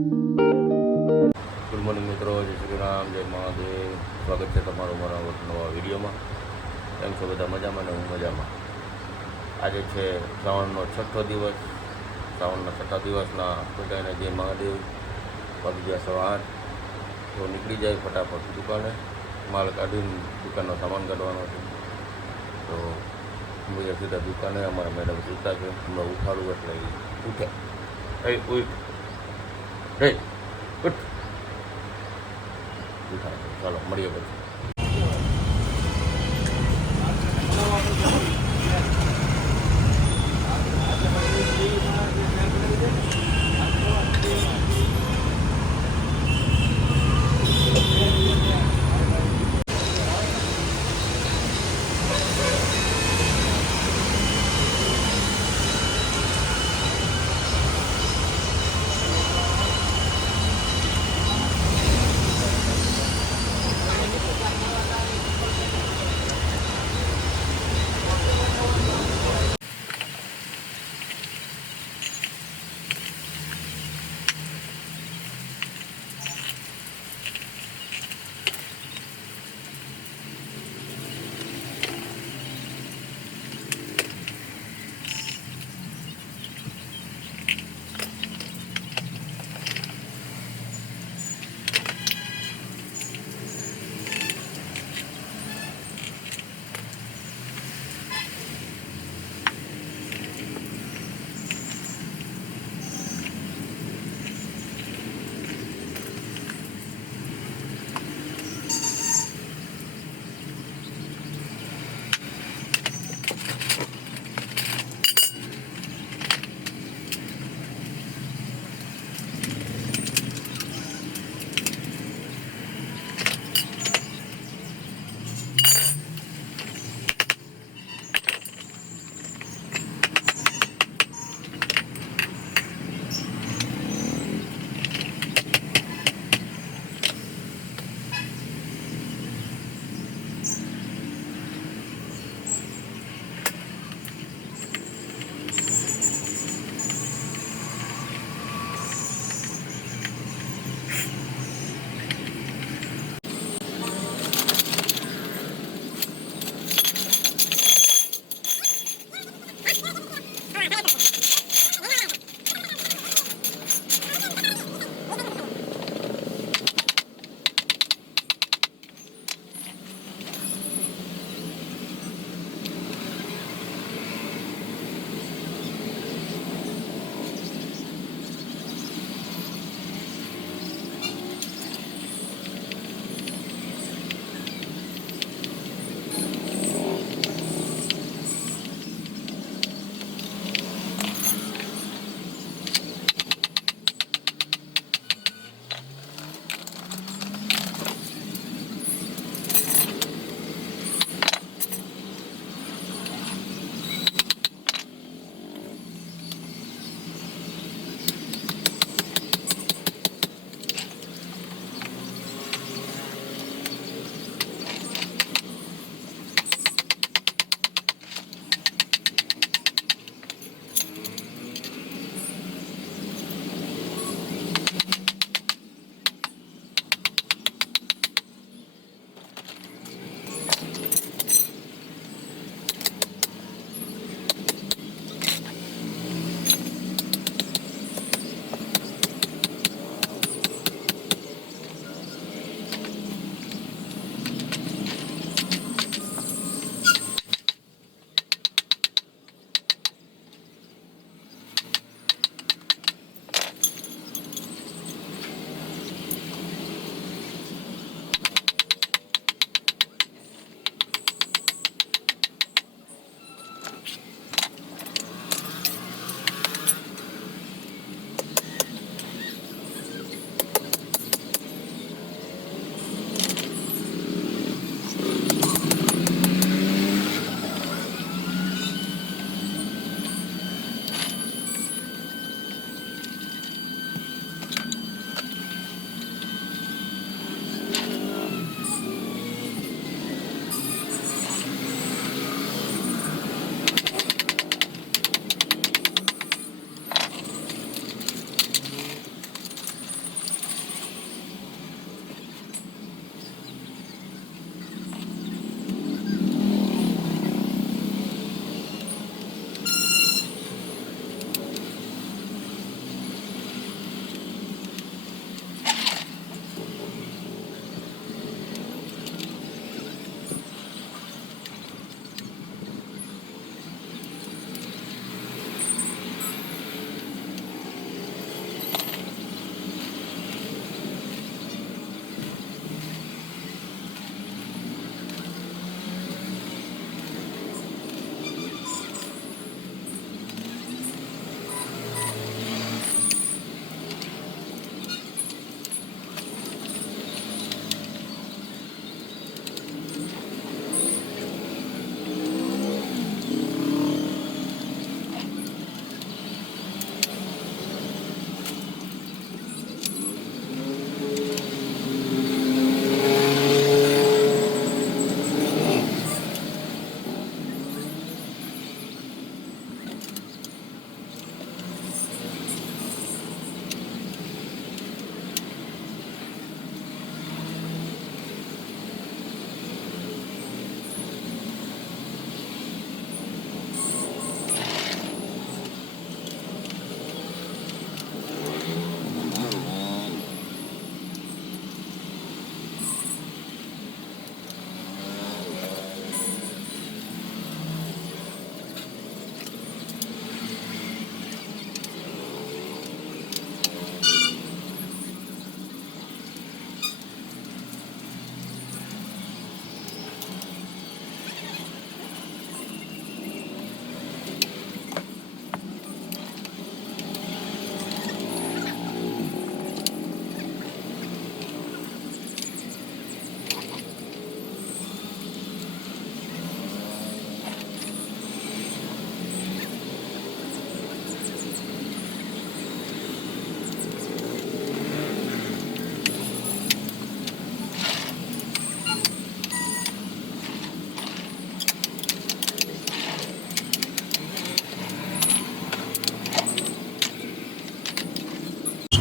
Good morning મિત્રો, જય શ્રી રામ, જય મહાદેવ. સ્વાગત છે તમારું મારા નવા વિડીયોમાં. કેમ છો બધા? મજામાં ને? હું મજામાં. આજે છે શ્રાવણનો 6થો દિવસ. શ્રાવણના 6થા દિવસના બધાને જય મહાદેવ. વાગી ગયા 8:15. તો નીકળી જાય ફટાફટ દુકાને. માલ કાઢીને દુકાનનો સામાન કાઢવાનો છે. તો ભાઈ સીધા દુકાને. અમારા મેડમ સૂતા છે, હમણાં ઉઠાડું એટલે ઉઠે. ઉઠ ઉઠ. ચાલો મળીએ પછી.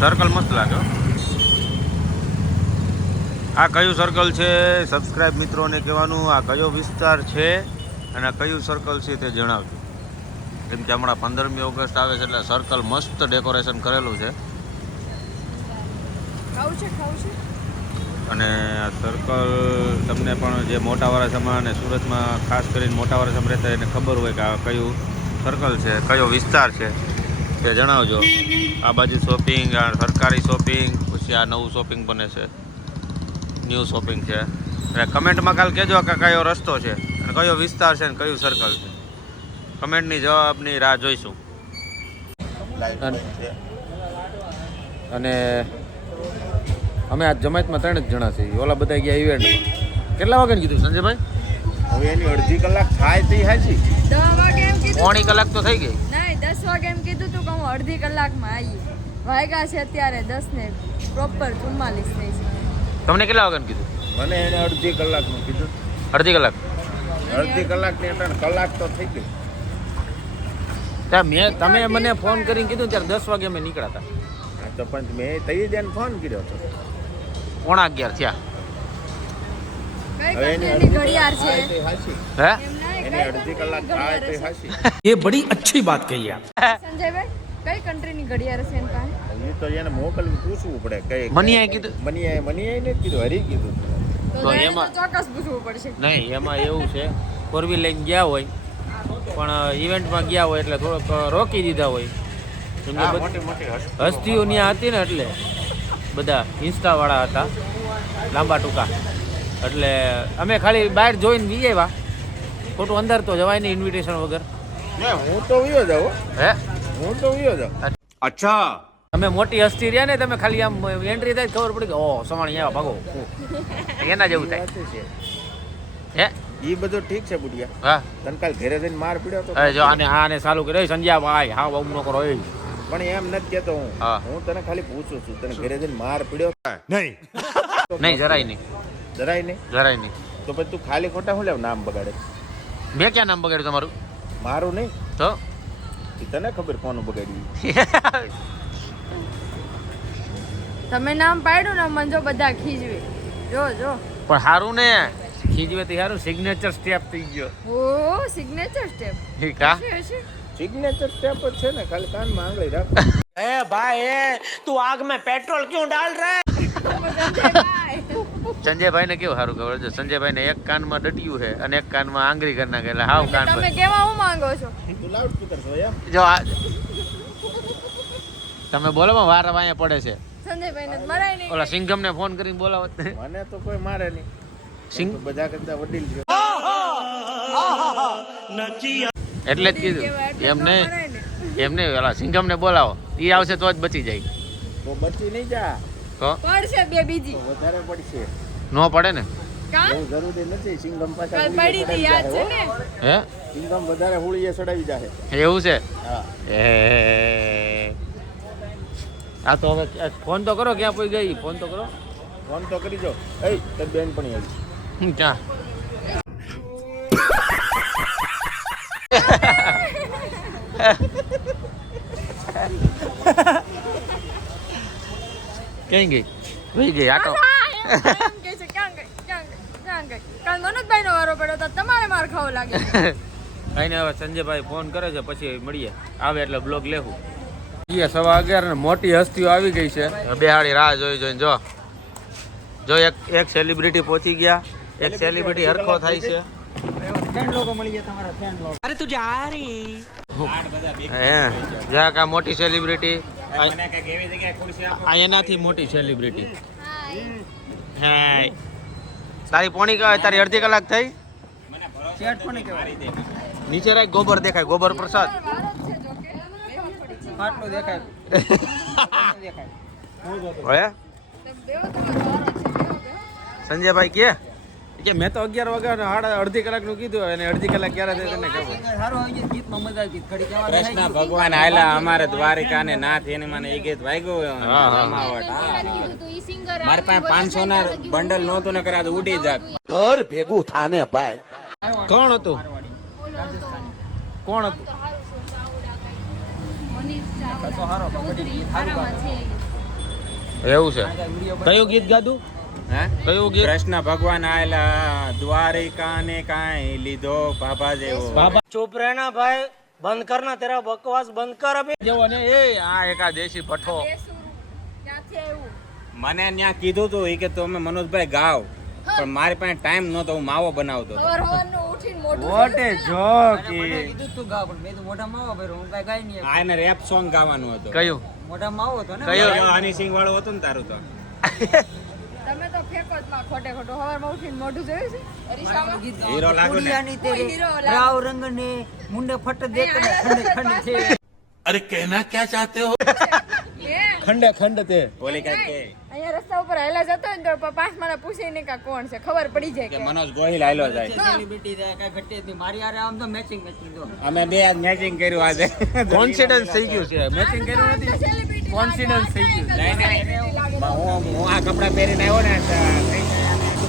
સર્કલ મસ્ત લાગે. આ કયું સર્કલ છે સબસ્ક્રાઇબ મિત્રોને કહેવાનું, આ કયો વિસ્તાર છે અને આ કયું સર્કલ છે તે જણાવજો. કેમ કે હમણાં 15મી ઓગસ્ટ આવે છે એટલે સર્કલ મસ્ત ડેકોરેશન કરેલું છે. અને આ સર્કલ તમને પણ જે મોટા વરાછામાં અને સુરતમાં ખાસ કરીને મોટા વરાછામાં રહેતા એને ખબર હોય કે આ કયું સર્કલ છે, કયો વિસ્તાર છે તે જણાવજો. આ બાજુ શોપિંગ, આ સરકારી શોપિંગ, પછી આ નવું શોપિંગ બને છે, ન્યૂ શોપિંગ છે. એટલે કમેન્ટમાં કાલ કહેજો કે કયો રસ્તો છે અને કયો વિસ્તાર છે અને કયું સર્કલ છે. કમેન્ટની જવાબની રાહ જોઈશું. અને અમે આજ જમાતમાં 3 જ જણા છીએ, ઓલા બધા ગયા ઇવેન્ટમાં. કેટલા વાગે કીધું સંજયભાઈ? હવે એની અડધી કલાક થાય તો હાચી. 10 વાગે એમ કીધું. પોણી કલાક તો થઈ ગઈ. નહીં, 10 વાગે એમ કીધું તું કે હું અડધી કલાકમાં આવી. વાગ્યા છે અત્યારે 10 ને પ્રોપર 44 થઈ છે. તમને કેટલા વાગે કીધું? મને એને અડધી કલાકનું કીધું. અડધી કલાક? અડધી કલાકની 3 કલાક તો થઈ ગઈ. તમે મને ફોન કરીને કીધું ત્યારે 10 વાગે અમે નીકળ્યા હતા. હા તો પણ મેં તઈ જ એને ફોન કર્યો હતો. 11:15 થયા. કઈ કંપનીની ઘડિયાળ છે? હાચી. હે? એની અડધી કલાક થાય તો હાચી. ये बड़ी अच्छी बात कही आप. સંજયભાઈ, કઈ કન્ટ્રીની ઘડિયાળ છે એમ કાંઈ? એ તો એને મોકલવું પૂછવું પડે. કઈ મનીયાએ કીધું? મનીયાએ નથી કીધું, હરી કીધું. તો તો એને એમાં- તો ચોક્કસ પૂછવું પડશે. નહીં, એમાં એવું છે, 4 લઈને ગયા હોય પણ ઇવેન્ટમાં ગયા હોય એટલે થોડોક રોકી દીધા હોય. કેમ કે હા, બધી મોટી મોટી હસ્તીઓ ત્યાં હતી ને એટલે બધા ઇન્સ્ટાવાળા હતા, લાંબા ટૂંકા. એટલે અમે ખાલી બહાર જોઈને વી આવ્યા. ખોટું અંદર તો જવાય નહીં ઇન્વિટેશન વગર. હું તો વિયો જાઉં. હે? હું તો વિયો જાઉં. अच्छा. અમે મોટી હસ્તી રહ્યા ને તમે ખાલી આમ એન્ટ્રી થાય ખબર પડી કે ઓ સવાણી આવ્યા ભાગો, એના જેવું થાય. હે? એ બધું ઠીક છે બુડિયા. હા. તને કાલ ઘરે જઈને માર પીડ્યો તો. અરે જો આને ચાલુ કર્યો સંજ્યા ભાઈ, હા બહુ નો કરો. પણ એમ નથી કેતો હું. હા. હું તને ખાલી પૂછું છું, તને ઘરે જઈને માર પીડ્યો? नहीं. નહીં, જરાય નહીં, જરાય નહીં. જરાય નહીં. તો પછી તું ખાલી ખોટા હું લેવ નામ બગાડે? મેં ક્યાં નામ બગાડ્યું તમારું? મારું નહીં. તો એ તને ખબર કોનું બગાડ્યું. તમે નામ પાડ્યું ને મને જો બધા ખીજવે. જો જો. પણ સારું ને, ખીજવેથી સારું સિગ્નેચર સ્ટેપ થઈ ગયો. ઓ સિગ્નેચર સ્ટેપ. કા સિગ્નેચર સ્ટેપ જ છે ને, ખાલી કાનમાં આંગળી રાખ. ए भाई तू आग में पेट्रोल क्यों डाल रहा है? સંજયભાઈને કેવું સારું ખબર છે, સંજયભાઈને એક કાનમાં ડટ્યું છે અને એક કાનમાં આંગળી કરી નાખે એટલે હાવ કાન તમે કેવા હું માંગો છો? તું લાઉડ સ્પીકર છો એમ? જો તમે બોલો વાર અહીંયા પડે છે. સંજયભાઈને તો મરાય નહીં. ઓલા સિંઘમને ફોન કરીને બોલાવો. મને તો કોઈ મારે નહીં. સિંગ તો બધા કરતા વડીલ છે. એટલે જ કીધું એમ નહીં, એમ નહીં, ઓલા સિંઘમને બોલાવો, એ આવશે તો જ બચી જાય. તો બચી નહીં જા, તો પડશે બે બીજી. તો વધારે પડશે. નો પડે ને. કા? એવું જરૂરી નથી. સિંગમ પાછા કાલ હુળીએ પડી હતી ચડાવી યાદ છે જાય, ને? હે? હો. સિંગમ વધારે હુળીએ ચડાવી જાય. એવું છે? હા. એ આ તો હવે ફોન તો કરો, ક્યાં પોઈ ગઈ? ફોન તો કરો. ફોન તો કરી જો. એ તારી બેન પણ આવી. ક્યાં? ક્યાં ગઈ? વહી ગઈ આટો. એમ કે છે ક્યાં ગઈ? ક્યાં ગઈ? ક્યાં ગઈ? કાલ મનોજભાઈનો વારો પડ્યો તો તમારે માર ખાવો લાગે. કઈ ને હવે સંજયભાઈ ફોન કરે છે, પછી મળીએ. આવે એટલે બ્લોગ લેવું. 11:15 ને મોટી હસ્તીઓ આવી ગઈ છે. બેહાડી રાહ જોઈને જો જો એક સેલિબ્રિટી પહોંચી ગયા. એક સેલિબ્રિટી હરખો થાય છે. अरे तू जा रही. હે જરાક આ મોટી સેલિબ્રિટી, આ એનાથી મોટી સેલિબ્રિટી. હે તારી પોણી તારી અડધી કલાક થઈ. નીચે રાખ, ગોબર દેખાય, ગોબર પ્રસાદ. હવે સંજયભાઈ કે મેં તો 11 વાગ્યા અડધી કલાકનું કીધું, અને અડધી કલાક ક્યારે થઈ તને ખબર? કૃષ્ણ ભગવાન આયલા અમારે દ્વારિકા ને નાથ એને મને એ ગીત વાગ્યું રમાવટ. મારે પાસે 500 ના બંડલ નહોતું ને કરા તો ઉડી જાત. घर भेगू थाने पाए. કોણ હતું? કોણ હતું? એવું છે કયું ગીત ગાધું? હે કયું ગીત? કૃષ્ણ ભગવાન આયેલા દ્વારિકા ને કાંઈ લીધો બાબા જેવો બાબા चुप रहना भाई, बंद करना तेरा बकवास बंद कर अभी। જેવો ને એ આ એકા દેશી ભઠ્ઠો. ક્યાંથી આવ્યું? મને ત્યાં કીધું તું ઈ કે તમે મનોજભાઈ ગાવ, પણ મારી પાસે ટાઈમ નહોતો, હું માવો બનાવતો હતો. સવારનું ઉઠીને મોઢું વોટ એ જોક આ એને રેપ સોંગ ગાવાનું હતું. કયું કયો હની સિંગ વાળું હતું ને તારું તો. તમે તો ફેંકો જ માં ખોટે ખોટું સવારમાં ઉઠીને મોઢું જોયું છે અરીસામાં? હીરો લાગુ ને. કોઈ હીરો લાગે. હે? ખંડે ખંડ તે ઓલી કાંઈક કે અહીંયા રસ્તા ઉપર હેલા જતો હોય ને તો પાંચ માણસ પૂછીને કે કોણ છે ખબર પડી જાય કે કે મનોજ ગોહિલ આયલો જાય. અમે બે આજ મેચિંગ કર્યું આજે. કોન્ફિડન્સ થઈ ગયું છે. મેચિંગ કર્યું નથી, કોન્ફિડન્સ થઈ ગયું. નહીં, હું આ કપડાં પહેરીને આવ્યો ને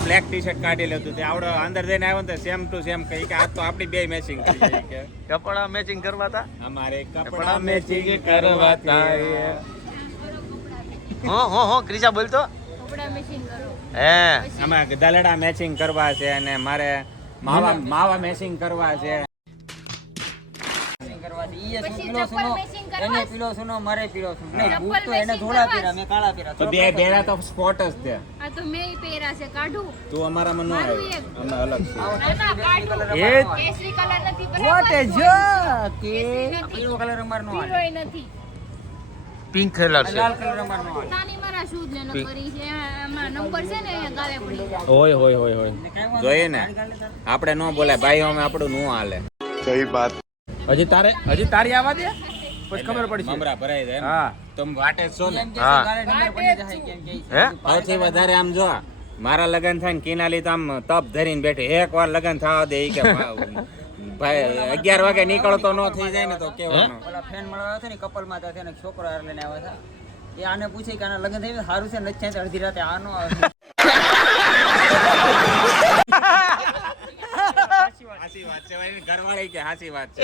બ્લેક ટી શર્ટ કાઢી લેતું તે આવડો અંદર જઈને આવ્યો ને સેમ ટુ સેમ કહી કે આ તો આપણી બે મેચિંગ થઈ જાય કે કપડા મેચિંગ કરવા હતા. અમારે કપડા કપડાં મેચિંગ મેચિંગ કરવા કરવા હો ક્રિશા બોલતો કપડા મેચિંગ કરો. હે અમે દલડા મેચિંગ કરવા છે અને મારે માવા મેચિંગ કરવા છે. પછી ચપ્પલ મેચિંગ કરવા તો બે ભેરા તો સ્પોટ જ છે. આ તો મેં પહેર્યા છે કાઢું તું અમારામાં ન આવે, અમે અલગ છે. ના ના કાઢું એ કેસરી કલર નથી વોટ એ બરાબર જોક પીળો નથી પિંક કલર છે. નાની મારા શૂઝ લેનો કરી છે એમાં નંબર છે ને અહીંયા ગાલે પડી જાય. હોય જોઈએ ને આપણે ન બોલાય ભાઈ, અમે આપણું નું હાલે. હજી તારી આવવા દે પછી ખબર પડશે. મમરા ભરાઈ જાય એમ. હા તમે વાટે જ છો ને. હા હે સૌથી વધારે આમ જો મારા લગન થાય ને કિનાલી તો આમ તપ ધરીને બેઠી, એક વાર લગન થવા દે ઈ કે ભાઈ 11 વાગે નીકળતો ન થઈ જાય ને તો કેવાનું. ઓલા ફ્રેન્ડ મળવા હતા ને કપલ માં હતા ને છોકરો હાર લઈને આવ્યા હતા. એ આને પૂછે કે આના લગ્ન થઈ સારું છે નથી થાય તો અડધી રાતે આનો આવે. સાચી વાત છે ભાઈ, ઘરવાળી કે સાચી વાત છે.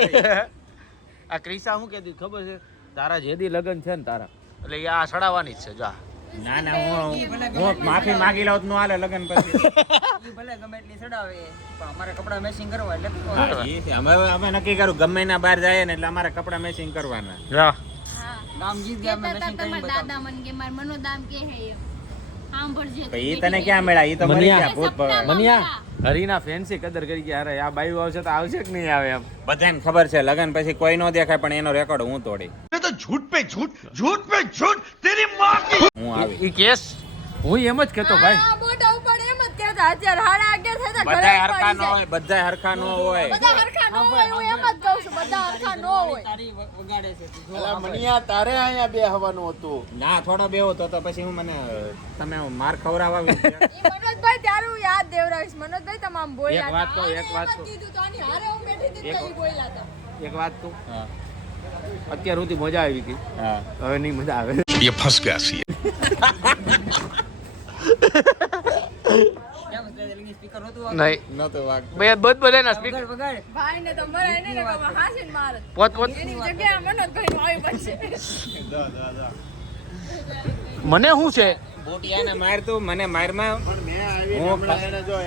આ ક્રિશા શું કહેતી ખબર છે? તારા જેદી લગન છે ને તારા એટલે આ સડાવવાની જ છે. જા ના ના હું માફી માંગી લઉં તો ન હાલે લગન પછી. ઈ ભલે ગમે એટલી સડાવે પણ અમારે કપડા મેચિંગ કરવા એટલે ઈ છે. અમે નક્કી કરું ગમે ના બહાર જાય ને એટલે અમારે કપડા મેચિંગ કરવાના. જા હા ગામ જીત ગયા અમે કહેતા મેચિંગ હતા કરીને તમારા બતાવ. દાદા મને કે માર મનોદામ કે હે એમ. સાંભળજે તો ઈ તને ક્યાં મળ્યા? ઈ તો મરી મનિયા. ગયા ભૂત ભવે. મનિયા હરીના ફેન્સી કદર કરી કે અરે આ બાયું આવશે તો આવશે કે નહીં આવે એમ. બધાને ખબર છે લગન પછી કોઈ નો દેખાય પણ એનો રેકોર્ડ હું તોડી. હું આવી. ઈ કેસ હું એમ જ કહેતો ભાઈ. આ મોઢા ઉપર એમ જ કહેતા અત્યારે 11:30 થતા ઘરે બધાય હરખા પડી ન જાય. હોય, બધાય હરખા ન હોય. બધા હરખા ન હોય હું એમ જ કહું છું બધા હરખા ન હોય. તારી વગાડે છે તું જો. અલા મનિયા તારે અહીંયા બે હવાનું હતું. ના થોડો બેવો તો પછી હું મને તમે માર ખવડાવવા આવી ગયા. ઈ મનોજભાઈ ત્યારે હું યાદ દેવરાવીશ. મનોજભાઈ તમે આમ બોલ્યા એક વાત કહું, હતા. એક વાત આને કહું. એમ જ કીધું તો આની હારે હું બેઠી હતી તો ઈ બોલ્યા હતા. એક વાત તું હા અત્યાર સુધી મજા આવી હતી, હા. હવે નહીં મજા આવે. ये फंस गया सी કેમ છે સ્પીકર નહોતું નહીં નતો વાગ. બધાના સ્પીકર વગાડ વગાડ. ભાઈ ને તો મરાય ને કે હાસીને મારે પોત એની જગ્યાએ મનોજભાઈ નું આવી બનશે. મને શું છે બોટિયાને માર તું મને મારમાં હું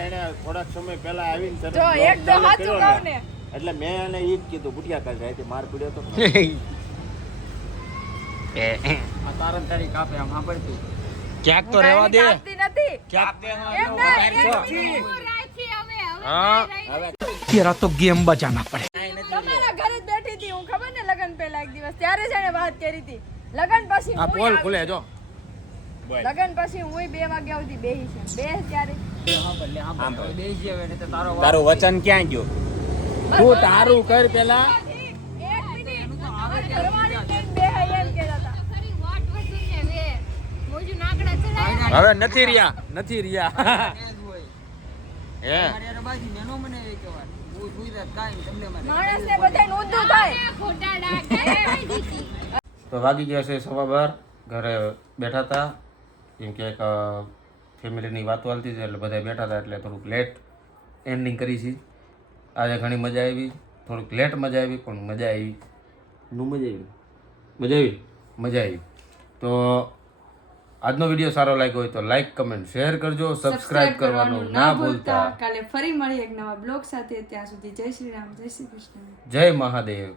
એને થોડાક સમય પહેલા આવીને જો એક તો સાચું કહું ને એટલે મેં એને ઈ જ કીધું બુટિયા કાલ રાતે માર પડ્યો તો આ તારણ તારી કાપે આમ સાંભળતું. ક્યાંક તો હું રહેવા દે કાંઈ કાપતી નથી. ક્યાંક એમ ના, એક મિનિટ. હું રાખી હવે હા. હવે तेरा तो गेम बजाना पड़े તમારા ઘરે જ બેઠી હતી હું ખબર ને લગન પહેલા એક દિવસ ત્યારે જ એને વાત કરી હતી લગન પછી આ હું પોલ ખુલે જો લગન પછી હું 2 વાગ્યા સુધી બેહી છે બે ત્યારે સાંભળ લે સાંભળ બેસી હવે ને તો તારો વારો. તારું વચન ક્યાં ગયું? તું તારું કર પેલા. એક મિનિટ હવે ઘરવાળી બેન બેહે એમ કહેતા હતા ખરી વાટ વસુને વે મોજુ નાકડા ચડાય હવે નથી રહ્યા એ રહ્યા જ હોય. હે મારી હારે બાજી નેનો મને એ કહેવાય. હું સુઈ જાત કાંઈ નહીં, તમને મને. માણસને બધાને ઊંધું થાય ખોટા ડાકે તો વાગી ગયા છે 12:15. ઘરે બેઠા હતા કેમ કે એક ફેમિલીની વાતો હાલતી હતી એટલે બધા બેઠા હતા એટલે થોડુંક લેટ એન્ડિંગ કરી છે. આજે ઘણી મજા આવી, થોડુંક લેટ મજા આવી પણ મજા આવી. મજા આવી તો આજનો વિડીયો સારો લાગ્યો હોય તો લાઈક કમેન્ટ શેર કરજો, સબસ્ક્રાઇબ કરવાનું ના ભૂલતા. કાલે ફરી મળી એક નવા બ્લોગ સાથે. ત્યાં સુધી જય શ્રી રામ, જય શ્રી કૃષ્ણ. જય મહાદેવ.